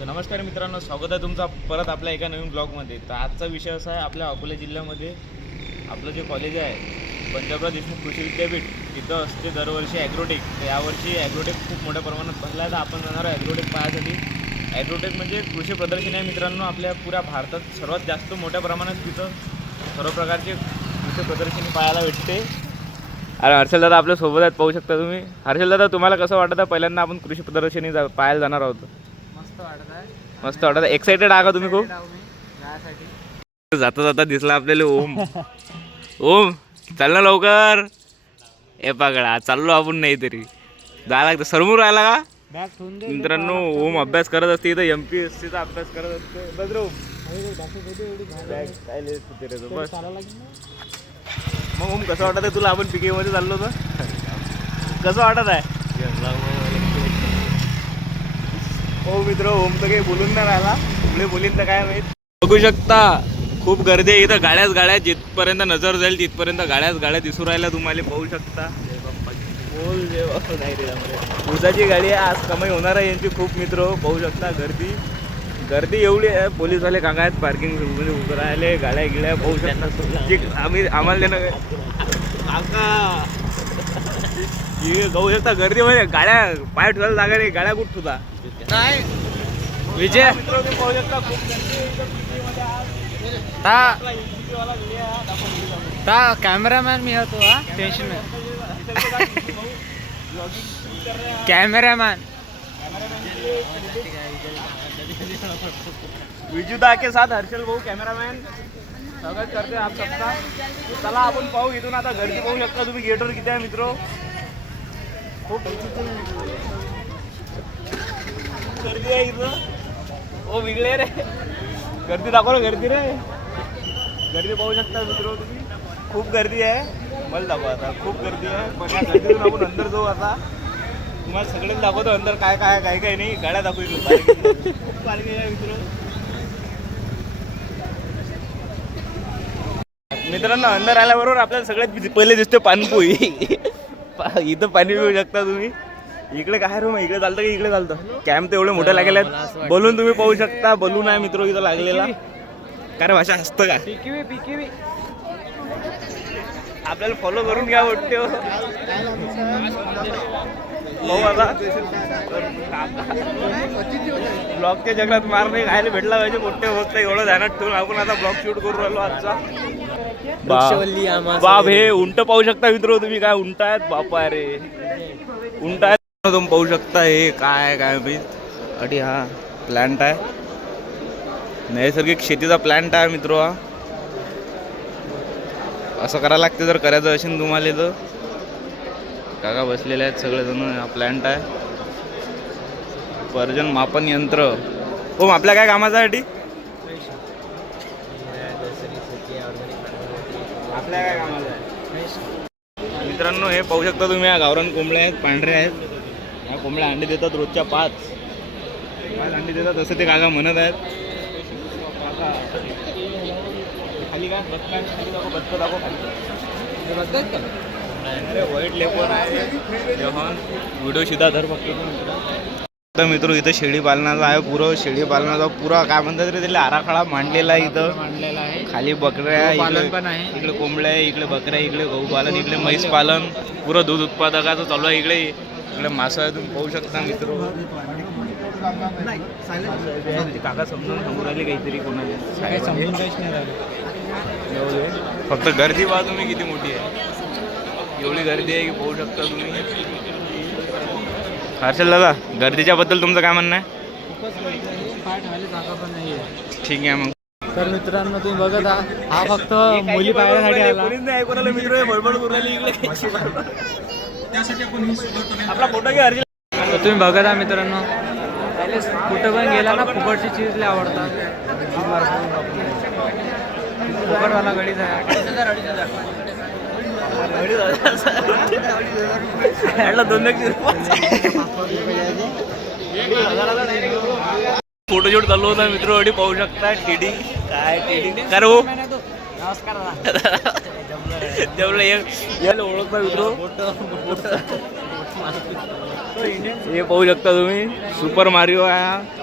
तर नमस्कार मित्रांनो, स्वागत आहे तुमचा परत आपल्या एका नवीन ब्लॉगमध्ये. तर आजचा विषय असा आहे, आपल्या अकोला जिल्ह्यामध्ये आपलं जे कॉलेज आहे पंजाबराव देशमुख कृषी विद्यापीठ, तिथं असते दरवर्षी ॲग्रोटेक. तर यावर्षी ॲग्रोटेक खूप मोठ्या प्रमाणात भरला आहे. तर आपण जाणार आहे ॲग्रोटेक पाहण्यासाठी. ॲग्रोटेक म्हणजे कृषी प्रदर्शन आहे मित्रांनो. आपल्या पुऱ्या भारतात सर्वात जास्त मोठ्या प्रमाणात तिथं सर्व प्रकारचे कृषी प्रदर्शनी पाहायला भेटते. अरे हर्षल दादा आपल्या सोबत आहेत, पाहू शकता तुम्ही. हर्षल दादा, तुम्हाला कसं वाटतं? पहिल्यांदा आपण कृषी प्रदर्शनी पाहायला जाणार आहोत. मस्त वाटत आहे. मस्त वाटत आहे. एक्साइटेड आहे का तुम्ही खूप? यासाठी जाता जाता दिसला आपल्याला ओम. ओम चाल ना लवकर. ए पकडा, चाललो आपण. नाही तरी जा लागतं. सरमूर राहिला का बॅग ठेवून दे मित्रांनो? ओम अभ्यास करत असते इथं, MPSCचा अभ्यास करत असते. बद्रो बस. मग ओम कसं वाटत आहे तुला? आपण PK मध्ये चाललो तर कसं वाटत आहे? हो मित्र, ओम तर काही बोलून नाही राहिला. पुढे बोलीन तर काय माहित. बघू शकता खूप गर्दी आहे इथं. गाड्या जिथपर्यंत नजर जाईल तिथपर्यंत गाड्या दिसू राहिल्या तुम्हाला, पाहू शकता. बोल जे नाही रे, उसाची गाडी आहे. आज कमाई होणार आहे यांची खूप. मित्र पाहू शकता गर्दी एवढी आहे. पोलीसवाले काका आहेत पार्किंग मध्ये उभं राहिले. गाड्या पाहू शकता. आम्हाला काका पाहू शकता गर्दी मध्ये. गाड्या पाय ठेवायला जागा नाही. गाड्या कुठं ठेवता नाही विजय पाहू शकता. खूप कॅमेरामॅन मी होतो. हा टेन्शन कॅमेरामॅन विजुदा के साथ हर्षल भाऊ कॅमेरामॅन स्वागत करते आप सबका. चला आपण पाहू इथून. आता गर्दी पाहू शकता तुम्ही. गेटवर किती आहे मित्र? खूप गर्दी आहे इथं. ओ विगळे रे, गर्दी दाखव रे. गर्दी पाहू शकता मित्र तुम्ही. खूप गर्दी आहे. मला दाखवा आता. खूप गर्दी आहे. पण या गर्दीतून आपण अंदर जाऊ. आता तुम्हाला सगळेच दाखवतो अंदर काय नाही. गाड्या दाखवू खूप पार्किंग आहे मित्र. मित्रांनो, अंदर आल्याबरोबर आपल्याला सगळ्यात पहिले दिसते पाणपोई. इथं पाणी पिऊ शकता तुम्ही. इकडे काय रूम आहे? इकडे चालतं की इकडे चालतं? कॅम्प तर एवढे मोठे लागले आहेत. बलून तुम्ही पाहू शकता. बलून आहे मित्र इथं लागलेला. काय रे भाषा हसतं का? पिकिवी आपल्याला फॉलो करून घ्या वाटते. भाऊ आता ब्लॉगच्या जगात मार नाही खायला भेटला पाहिजे. मोठे फक्त एवढं ध्यानात ठेवून आपण आता ब्लॉग शूट करून राहिलो आजचा. बाप हे उंट पाहू शकता मित्र तुम्ही. काय उंट आहेत बापा रे, उंट आहेत तुम्ही पाहू शकता. हे काय माहित. अडी हा प्लॅन्ट आहे, नैसर्गिक शेतीचा प्लॅन्ट आहे मित्र. हा असं करायला लागते जर करायचं असेल तुम्हाला. तर काका बसलेले आहेत सगळेजण. हा प्लॅन्ट आहे. पर्जन मापन यंत्र. हो, आपल्या काय कामासाठी? आपल्या काय कामाचं आहे मित्रांनो? हे पाहू शकता तुम्ही. या गावरान कोंबड्या आहेत, पांढऱ्या आहेत. या कोंबड्या अंडी देतात रोजच्या 5 अंडी देतात असं ते काका म्हणत आहेत. खाली काय खाली दाखव खाली. अरे वाईट लेपन आहे. व्हिडिओ शिधा धर फक्त मित्र. इथं शेळी पालनाचा आहे. शेळी पालनाचा पुरा काय म्हणतात रे त्याला, आराखडा मांडलेला आहे इथं. मांडलेला आहे. खाली बकऱ्या, इकडे कोंबड्या आहे, इकडे बकऱ्या, इकडे गहू पालन, इकडे म्हैस पालन. पुरं दूध उत्पादकाचं चालू आहे. इकडे मासा तुम्ही पाहू शकता मित्र. काका समजून सांगू राहिले काहीतरी कोणाला. समजून काहीच नाही राहिलं. फक्त गर्दी पहा तुम्ही किती मोठी आहे. एवढी गर्दी आहे की पाहू शकता तुम्ही. हर्षल दादा, गर्दीच्या बद्दल तुमचं काय म्हणणं आहे? खूपच पाय ठेवायला जागा पण नाही आहे. ठीक आहे मग. तर मित्रांनो तुम्ही बघत हा फक्त मुली पाहण्यासाठी आला. आपला फोटो घ्या हर्षल. तर तुम्ही बघत आहात मित्रांनो, कुठं पण गेला ना फुकटची चीज लय आवडतात. फुकटवाला गडीच आहे. 2 फोटोशूट चालू होता मित्र. अडी पाहू शकता. टीडी काय टीडी काय हो. ओळखता मित्र. हे पाहू शकता तुम्ही. सुपर मारिओ आहे.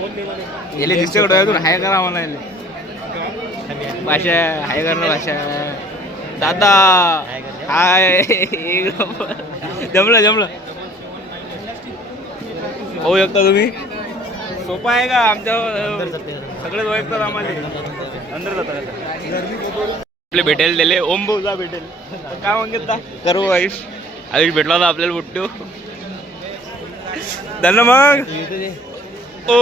गेले दिसते डोळ्यातून हाय करा मला भाषा हाय करणं भाषा दादा हाय जमलं होऊ शकता तुम्ही सोपा आहे का आमच्या सगळेच ओळखतात आम्हाला अंदर जातात आपले भेटेल दिले ओम भाऊला भेटेल काय म्हणतात करू आयुष भेटला होता आपल्याला बुट्टू धन्य मग ओ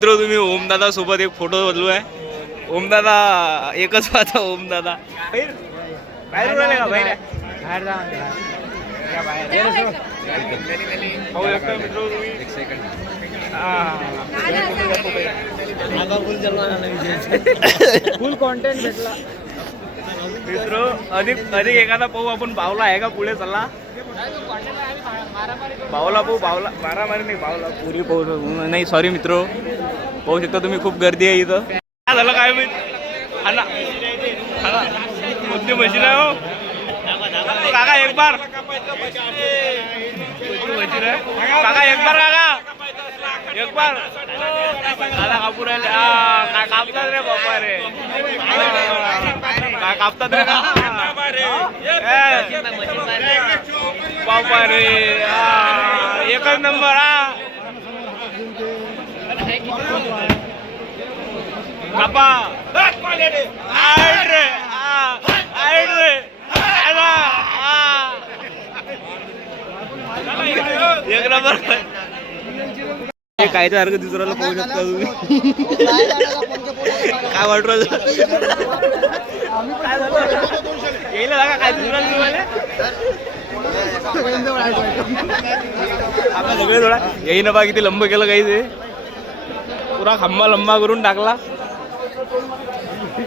मित्र तुम्ही ओमदादा सोबत एक फोटो बदलू आहे ओमदादा एकच पाहता ओमदादा बाहेर राहिले का बाहेर फुल कॉन्टेंट भेटला मित्र अधिक एखादा पाहू आपण बावला आहे का पुढे चला बावला मारामारी नाही बावला पुरी पाहू नाही सॉरी मित्र पाहू शकता तुम्ही खूप गर्दी आहे इथं काय झालं काय माहित हा ना कोणती मशीन आहे हो काका एक बार काका एक बार दादा कापूर आले काय कापतात रे बाप्पा रे काय कापतात रे बाप्पा रे एकच नंबर कापा एक नंबर काय सारखं दुसऱ्याला पाहू शकता तुम्ही काय वाटत येईल का काय दुसऱ्याला तुम्हाला आपल्या सगळे थोडा येई ना बा किती लंब केलं काही ते पुरा खांबा लंबा करून टाकला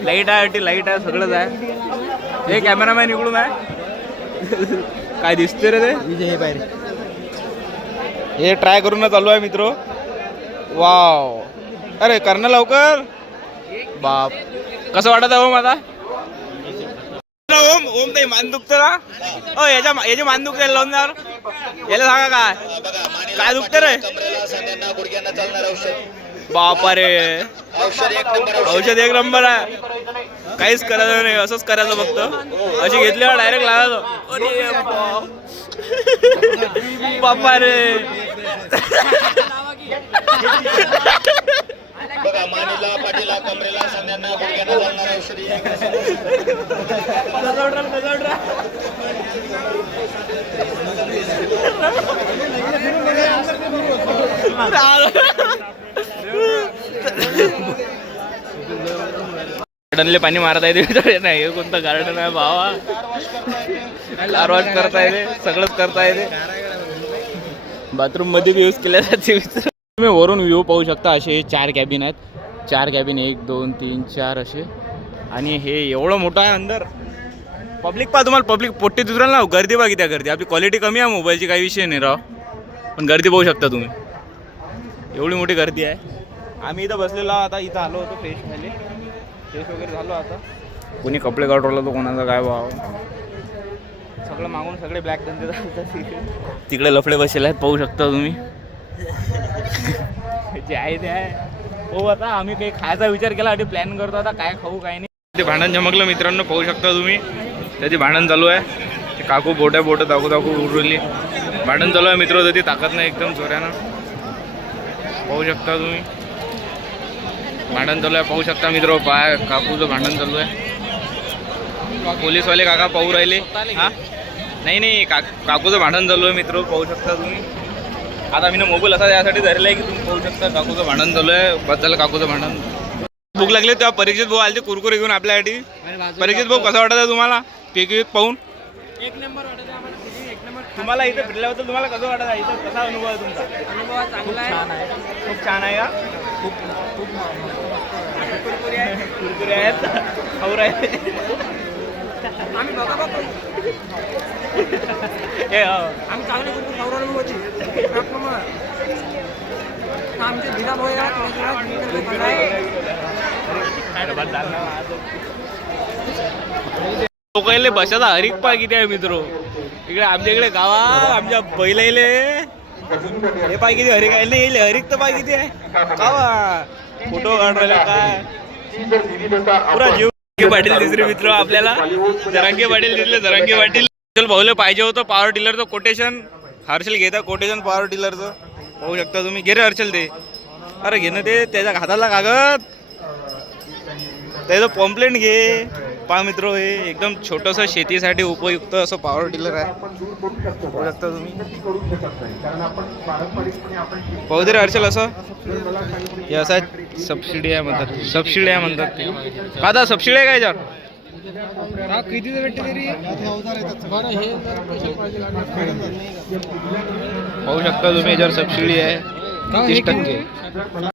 लाईट आहे सगळंच आहे हे कॅमेरामॅन इकडून आहे काय दिसते रे ते हे बाहेर हे ट्राय करून चालू आहे मित्र वाव अरे करणं लवकर बाप कसं वाटत आहे ओम आता ओम ते मान दुखतं ना याचे मान दुखते लावून याला सांगा काय दुखते रे बापा रे औषध एक नंबर आहे काहीच करायचं नाही असंच करायचं फक्त अशी घेतल्यावर डायरेक्ट लावायचं बापा रे बघा मानेला पाठीला कमरेला सांध्यांना गुडघ्यांना चालणारी औषधी गार्डनले पाणी मारता येते नाही हे कोणतं गार्डन आहे भावा आरवाज करता येते सगळंच करता येते बाथरूम मध्ये बी यूज केल्या जाते तुम्ही वरून व्ह्यू पाहू शकता असे 4 कॅबिन आहेत 4 कॅबिन 1 2 3 4 असे आणि हे एवढं मोठं आहे अंदर पब्लिक पहा तुम्हाला पब्लिक पोट्टी दुसऱ्याला ना गर्दी बघा त्या गर्दी आपली क्वालिटी कमी आहे मोबाईलची काही विषय नाही राव पण गर्दी पाहू शकता तुम्ही एवढी मोठी गर्दी आहे आम्ही इथं बसलेलो आता इथं आलो होतो फ्रेश वगैरे झालो आता कोणी कपडे काढवला तो कोणाचा काय भाव सगळं मागून सगळे ब्लॅक धंदे जातात तिकडे लफडे बसले आहेत पाहू शकता तुम्ही जे आहे ते आहे हो आता आम्ही काही खायचा विचार केला आणि प्लॅन करतो आता काय खाऊ काय नाही ते भांडण जमकलं मित्रांनो पाहू शकता तुम्ही त्याची भांडण चालू आहे ते काकू बोट दाखवू उरली भांडण चालू आहे मित्र त्याची ताकद नाही एकदम चोऱ्यानं पाहू शकता तुम्ही भांडण चालू आहे पाहू शकता मित्र पाय काकूचं भांडण चालू आहे पोलीसवाले काका पाहू राहिले हा नाही काकूचं भांडण चालू आहे मित्र पाहू शकता तुम्ही आता मी ना मोबाईल असा यासाठी धरला आहे की तुम्ही पाहू शकता काकूचं भांडण चालू आहे बद्दल काकूचं भांडण भूक लागली तेव्हा परीक्षित भाऊ आले ते कुरकुरे घेऊन आपल्यासाठी परीक्षित भाऊ कसं वाटत आहे तुम्हाला पीक पाहून एक नंबर वाटत आहे एक नंबर तुम्हाला इथे फिरल्याबद्दल तुम्हाला कसं वाटत आहे इथं कसा अनुभव आहे तुमचा अनुभव चांगला आहे खूप छान आहे का खूप कुरकुरे आहेत खाऊ आहे आम्ही बघा हे आम्ही चांगले कुठून खाऊ होती आमचे भिडा लोकांले बसाचा हरिक पा किती आहे मित्र इकडे आमच्या इकडे गावा आमच्या बैलाले हे पाय किती हरिक आहे नाही येईल हरिक तर पाय किती आहे का फोटो काढ राहिला काय पुरा जीव पाटील दिसले मित्र आपल्याला जरांगे पाटील दिसले जरांगे पाटील चल भाऊले पाहिजे होतं पॉवर टिलरचं कोटेशन हर्षल घेता कोटेशन पॉवर टिलरचं पाहू शकता तुम्ही घे रे हर्षल ते अरे घे ना ते त्याच्या हाताला कागद त्याचं पॉम्पलेट घे पहा मित्र हे एकदम छोटंसं शेतीसाठी उपयुक्त असं पॉवर टिलर आहे पाहू शकता तुम्ही पाहू दे रे हर्षल असं हे असं सबसिडी आहे म्हणतात सबसिडी आहे म्हणतात का आता सबसिडी आहे काय याच्यावर किती भेटते तरी पाहू शकता तुम्ही याच्यावर सबसिडी आहे 30%.